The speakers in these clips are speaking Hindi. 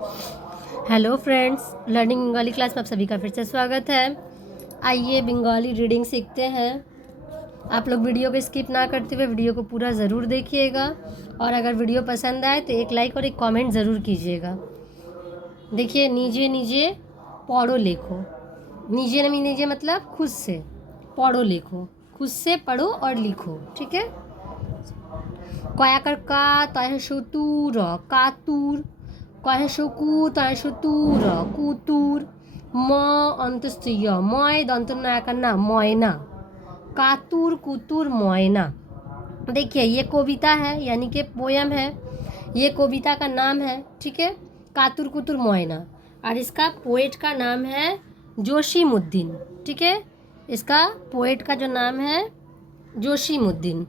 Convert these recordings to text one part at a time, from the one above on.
Hello friends, learning Bengali class में आप सभी का फिर से स्वागत है। आइए बंगाली रीडिंग सीखते हैं। आप लोग वीडियो को स्किप ना करते हुए वीडियो को पूरा ज़रूर देखिएगा और अगर वीडियो पसंद आए तो एक लाइक और एक कमेंट ज़रूर कीजिएगा। देखिए, नीचे नीचे पढ़ो लिखो। नीचे नमी नीचे मतलब खुद से पढ़ो लिखो, खुद से पढ़ो और लिखो, ठीक है। कयाकर का तयशुतूर कातूर कहेशुकू तयशुतूर कुतूर म अंतस्त्य मय दंत करना मयना कातूर कुतूर मयना। देखिए, ये कविता है यानी कि पोयम है। ये कविता का नाम है, ठीक है, कातुर कुतुर मोयना। और इसका पोएट का नाम है जोशीमुद्दीन, ठीक है। इसका पोएट का जो नाम है जोशीमुद्दीन।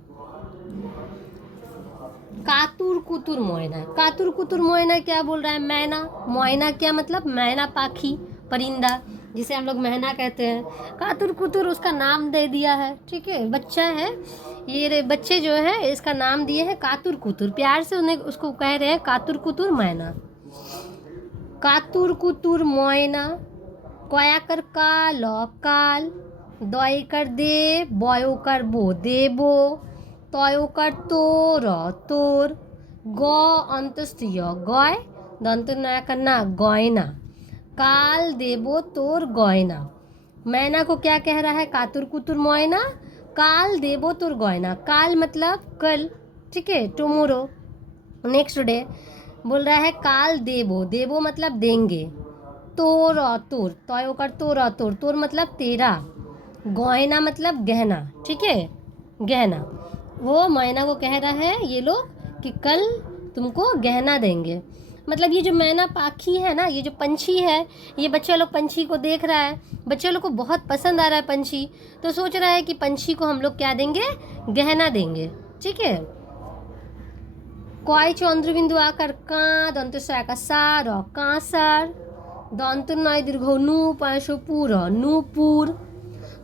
कातुर कुतुर मोयना, कातुर कुतुर मोयना क्या बोल रहा है? मैना। मोयना क्या मतलब? मैना पाखी, परिंदा, जिसे हम लोग मैना कहते हैं। कातुर कुतुर उसका नाम दे दिया है, ठीक है। बच्चा है, ये बच्चे जो है इसका नाम दिए हैं कातुर कुतुर। प्यार से उन्हें उसको कह रहे हैं कातुर कुतुर मैना। कातुर कुतुर मोयना कयाकर काल काल दयकर दे बयोकर बो देबो तयोकर तोर तोर ग अंतस्त्य गय दंत करना गयना काल देबो तोर गयना। मैना को क्या कह रहा है? कातुर कुतुर मोयना काल देबो तोर गयना। काल मतलब कल, ठीक है, टुमोरो, नेक्स्ट डे। बोल रहा है काल देबो, देबो मतलब देंगे, तोर तोर तयोकर तोर तोर तोर मतलब तेरा, गहना मतलब गहना, ठीक है, गहना। वो मैना को कह रहा है ये लोग कि कल तुमको गहना देंगे। मतलब ये जो मैना पाखी है ना, ये जो पंछी है, ये बच्चा लोग पंछी को देख रहा है, बच्चे लोग को बहुत पसंद आ रहा है पंछी, तो सोच रहा है कि पंछी को हम लोग क्या देंगे? गहना देंगे, ठीक है। कय चंद्रबिंदु आकार का दंत का सार कांसार दंत नय दीर्घ नू पयशपुर नूपुर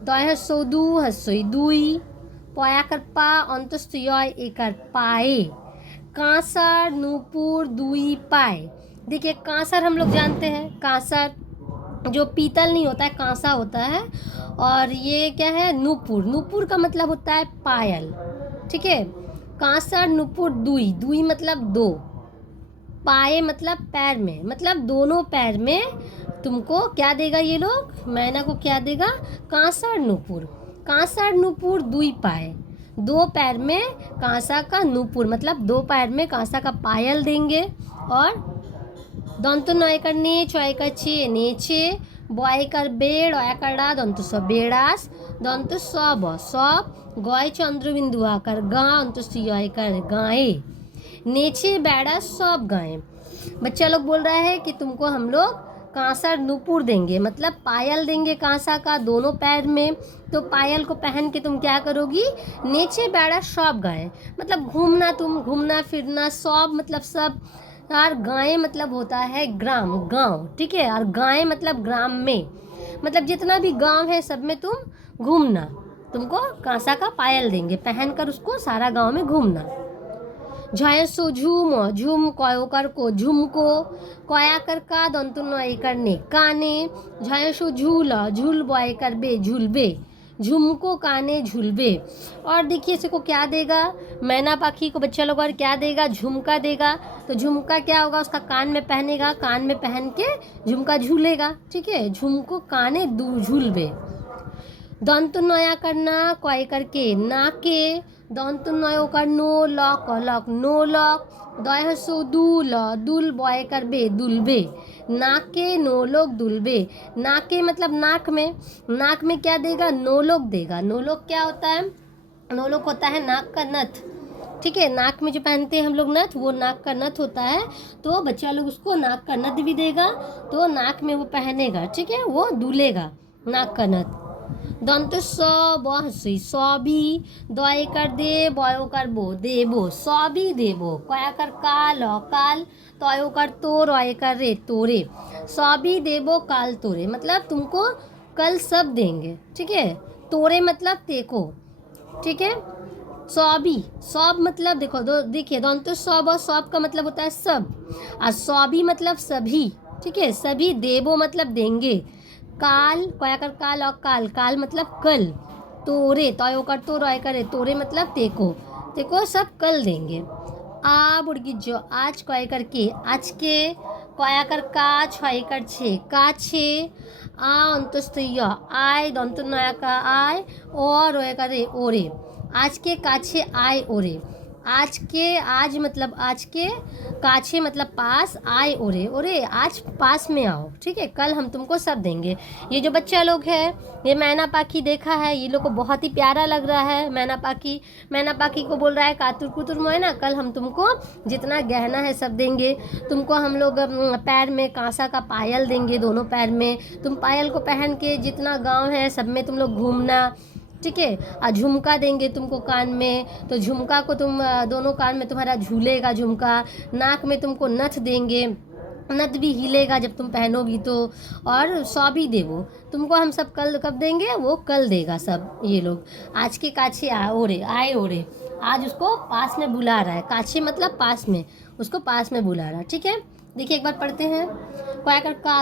दय दू हस्सई दुई पयाकर पा अंतस्थ य एकर पाए कांसार नूपुर दुई पाए। देखिए, कांसार हम लोग जानते हैं, कांसार जो पीतल नहीं होता है, कांसा होता है। और ये क्या है? नूपुर। नूपुर का मतलब होता है पायल, ठीक है। कांसार नूपुर दुई, दुई मतलब दो, पाए मतलब पैर में, मतलब दोनों पैर में तुमको क्या देगा ये लोग? मैना को क्या देगा? कांसार नूपुर। कांसार नूपुर दुई पाए, दो पैर में कांसा का नूपुर मतलब दो पैर में कांसा का पायल देंगे। और दंत नय कर ने चय कर चे नेचे बय कर बेड़ अयकर डा दंत स बेड़ास दंत सब सब गय चंद्रबिंदु आकर गा अंत कर गाए नेचे बेड़ा सब गाए। बच्चा लोग बोल रहा है कि तुमको हम लोग कांसा नूपुर देंगे, मतलब पायल देंगे कांसा का दोनों पैर में। तो पायल को पहन के तुम क्या करोगी? नीचे बैड़ा सब गाए मतलब घूमना, तुम घूमना फिरना, सब मतलब सब। और गाय मतलब होता है ग्राम, गांव, ठीक है। और गाय मतलब ग्राम में, मतलब जितना भी गांव है सब में तुम घूमना। तुमको कांसा का पायल देंगे, पहनकर उसको सारा गांव में घूमना। झयसो झूम झूम कयोकर को झुमको कयाकर का दंत नय करने काने झयसो झूल झूल बय कर बे झूलबे झुमको काने झूलबे। और देखिए इसको क्या देगा? मैना पाखी को बच्चा लोग और क्या देगा? झुमका देगा। तो झुमका क्या होगा? उसका कान में पहनेगा, कान में पहन के झुमका झूलेगा, ठीक है। झुमको काने झूलबे। दंत नया करना कय करके नाके दंत नयो कर नो लक लक नो लक दय सो दूल दुल बय कर बे दुलबे नाके नो लोग दुलबे। नाके मतलब नाक में, नाक में क्या देगा? नोलोक देगा। नोलोक क्या होता है? नोलोक होता है नाक का नथ, ठीक है। नाक में जो पहनते हैं हम लोग नथ, वो नाक का नथ होता है। तो बच्चा लोग उसको नाक का नथ भी देगा, तो नाक में वो पहनेगा, ठीक है, वो दूलेगा नाक का नथ। दंत बहसी सभी दय कर दे बयो कर बो देबो सभी देबो कया कर काल काल तयो कर तोर अय कर रे तोरे सभी देबो काल तोरे, मतलब तुमको कल सब देंगे, ठीक है। तोरे मतलब तेको, ठीक है। सौबी, सौब मतलब देखो देखिए दंतो सौब और सौब का मतलब होता है सब, और सौबी मतलब सभी, ठीक है। सभी, देवो मतलब देंगे, काल कोयाकर काल और काल, काल मतलब कल, तोरे तय कर तो रय करे, तोरे मतलब तेको, तेको सब कल देंगे। आ बुड़गी जो आज कय करके, आज के কয়াকার কা ছয়কার ছে কাছে, আ অন্তস্থ ইয় আয় দন্ত নয়াকা আয়, ও রয়কারে ওরে, আজকে কাছে आए ओरे, आज के आज मतलब आज के, काछे मतलब पास, आए ओरे, ओरे आज पास में आओ, ठीक है, कल हम तुमको सब देंगे। ये जो बच्चा लोग है ये मैना पाखी देखा है, ये लोग को बहुत ही प्यारा लग रहा है मैना पाखी। मैना पाखी को बोल रहा है कातुर कुतुर मोयना, कल हम तुमको जितना गहना है सब देंगे, तुमको हम लोग पैर में कांसा का पायल देंगे, दोनों पैर में तुम पायल को पहन के जितना गांव है सब में तुम लोग घूमना, ठीक है। और झुमका देंगे तुमको कान में, तो झुमका को तुम दोनों कान में तुम्हारा झूलेगा झुमका, नाक में तुमको नथ देंगे, नथ भी हिलेगा जब तुम पहनोगी तो, और सौ भी देवो तुमको हम सब कल कब देंगे, वो कल देगा सब ये लोग। आज के काछे ओरे आए ओरे, आज उसको पास में बुला रहा है, काछे मतलब पास में, उसको पास में बुला रहा है, ठीक है। देखिए एक बार पढ़ते हैं,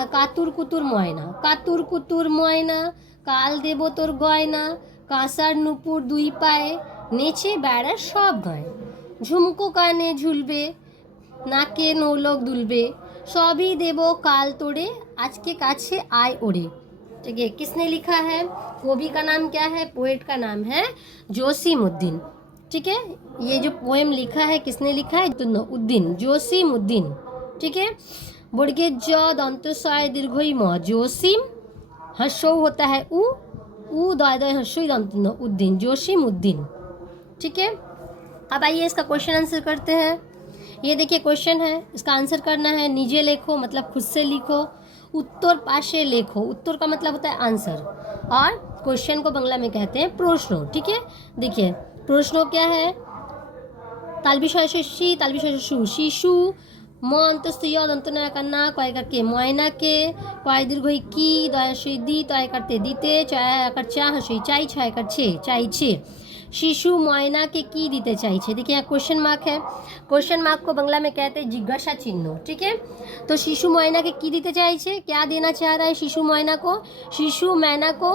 कातुर कुतुर मोयना, कातुर कुतुर मोयना, काल देबो तोर गयना, কাঁসার নুপুর দুই পায়ে, নেচে বেড়ার সব গায়ে, ঝুমকো কানে ঝুলবে, নাকে নৌলক দুলবে, সবই দেব काल तोड़े, आज के काछे आए ओरे। ठीक है, किसने लिखा है, कवि का नाम क्या है, पोएट का नाम है जोसीमुद्दीन। ठीक है, ये जो पोएम लिखा है किसने लिखा है, उद्दीन, जोसीमुद्दीन। ठीक है, बुड़गे ज दंत सय दीर्घई म, जोसीम, हर्षौ होता है ऊ दय दय हर्षई दंत न, उद्दीन, जोसीमुद्दीन। ठीक है, अब आइए इसका क्वेश्चन आंसर करते हैं। ये देखिए क्वेश्चन है, इसका आंसर करना है, निजे लेखो मतलब खुद से लिखो, उत्तर पाशे लेखो, उत्तर का मतलब होता है आंसर, और क्वेश्चन को बंगला में कहते हैं प्रश्न। ठीक है, देखिए प्रश्न क्या है, तालबिशय शी तालबिशय शु, शिशु, म अंतस्थ दंत नया करना, कय करके मयना के, कय दीर्घई की, दयाशय दी, तय करते दीते, चय कर चा हसई चाई, छय कर छे चाई छे, शिशु मयना के की दीते चाइछे। देखिए यहाँ क्वेश्चन मार्क है, क्वेश्चन मार्क को बंगला में कहते हैं जिज्ञासा चिन्ह। ठीक है, तो शिशु मयना के की दीते चाइछे, क्या देना चाह रहा है शिशु मैना को, शिशु मैना को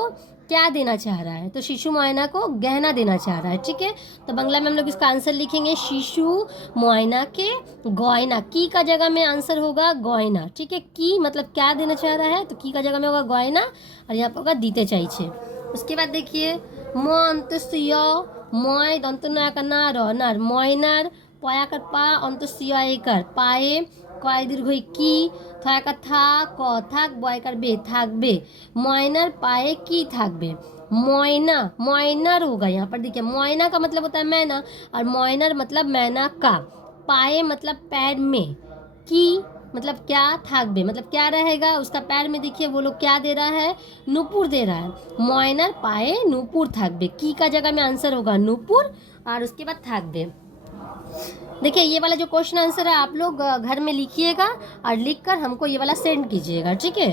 क्या देना चाह रहा है, तो शिशु मैना को गहना देना चाह रहा है। ठीक है, तो बंगला में हम लोग इसका आंसर लिखेंगे शिशु मैना के गयना, की का जगह में आंसर होगा गयना। ठीक है, की मतलब क्या देना चाह रहा है, तो की का जगह में होगा गयना, और यहाँ पर होगा दीते चाहिए। उसके बाद देखिए म अंतस्थ य, मय दंत नया का ना, र नार, मयनार, पयाकर पा अंतस्थ य एकर पाए, कय दीर्घई की, थयाकर था क थाक, बयकर बे থাকবে, ময়নার पाए की থাকবে, ময়না ময়নার होगा यहाँ पर। देखिए मयना का मतलब होता है मैना, और मयनार मतलब मैना का, पाए मतलब पैर में, की मतलब क्या, থাকবে मतलब क्या रहेगा उसका पैर में। देखिए वो लोग क्या दे रहा है, नुपुर दे रहा है, मयनार पाए नुपुर থাকবে, की का जगह में आंसर होगा नुपुर, और उसके बाद থাকবে। देखिए ये वाला जो क्वेश्चन आंसर है आप लोग घर में लिखिएगा, और लिखकर हमको ये वाला सेंड कीजिएगा। ठीक है,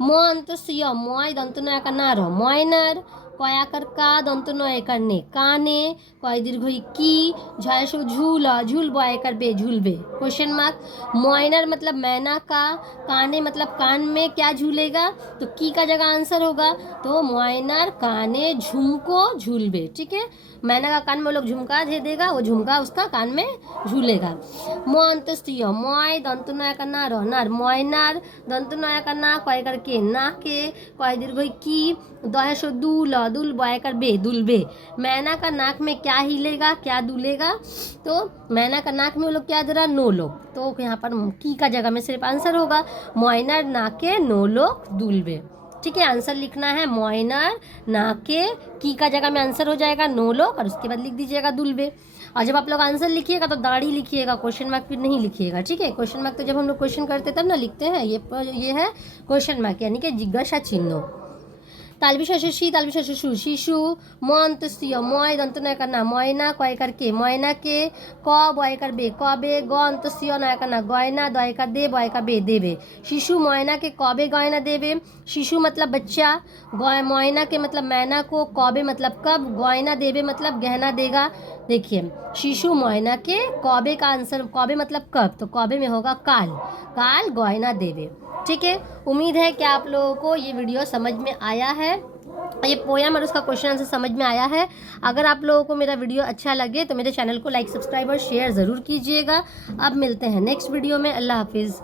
म अंतस्थ य, मय दंत नया का ना, र मयनार, कयाकर का दंत नय करने काने, कय दीर्घई की, झयसु झूल, झूल बयकर बे झूलबे, क्वेश्चन मार्क। मयनार मतलब मैना का, काने मतलब कान में क्या झूलेगा, तो की का जगह आंसर होगा, तो मयनार काने झुमको झूलबे। ठीक है, मैना का कान में लोग झुमका दे देगा, वो झुमका उसका कान में झूलेगा। म अंतस्थ य, मय दंत नया का ना, र नार, मयनार दंत नया का ना, कय करके ना के, कय दीर्घई की, दयाशो दूल, दुल बयकर बे दुलबे, मैना का नाक में क्या हिलेगा, क्या दुलेगा, तो मैना का नाक में वो लोग क्या दे रहा, नो लोग, तो यहाँ पर की का जगह में सिर्फ आंसर होगा मयनार नाके नो लोग दुलबे। ठीक है, आंसर लिखना है मयनार नाके, की का जगह में आंसर हो जाएगा नो लोग, और उसके बाद लिख दीजिएगा दुलबे। और जब आप लोग आंसर लिखिएगा तो दाढ़ी लिखिएगा, क्वेश्चन मार्क फिर नहीं लिखिएगा। ठीक है, क्वेश्चन मार्क तो जब हम लोग क्वेश्चन करते तब ना लिखते हैं, ये है क्वेश्चन मार्क यानी कि जिज्ञासा चिन्ह। तालबिशय शी तालबिशय शु, शिशु, म अंतस्थ य, मय दंत नया करना, मयना कय करके मयना के, क बयकर बे कबे, ग अंतस्थ य नया करना गयना, दयकर दे बयकर बे देवे, शिशु मयना के कबे गयना देवे, शिशु मतलब बच्चा, मयना के मतलब मैना को, कबे मतलब कब, गयना देवे मतलब गहना देगा, देखिए शिशु मोयना के कौबे का आंसर, कौबे मतलब कब, तो कौबे में होगा काल, काल गोयना देवे। ठीक है, उम्मीद है कि आप लोगों को ये वीडियो समझ में आया है, ये पोयम और उसका क्वेश्चन आंसर समझ में आया है। अगर आप लोगों को मेरा वीडियो अच्छा लगे तो मेरे चैनल को लाइक, सब्सक्राइब और शेयर ज़रूर कीजिएगा। अब मिलते हैं नेक्स्ट वीडियो में। अल्लाह हाफिज़।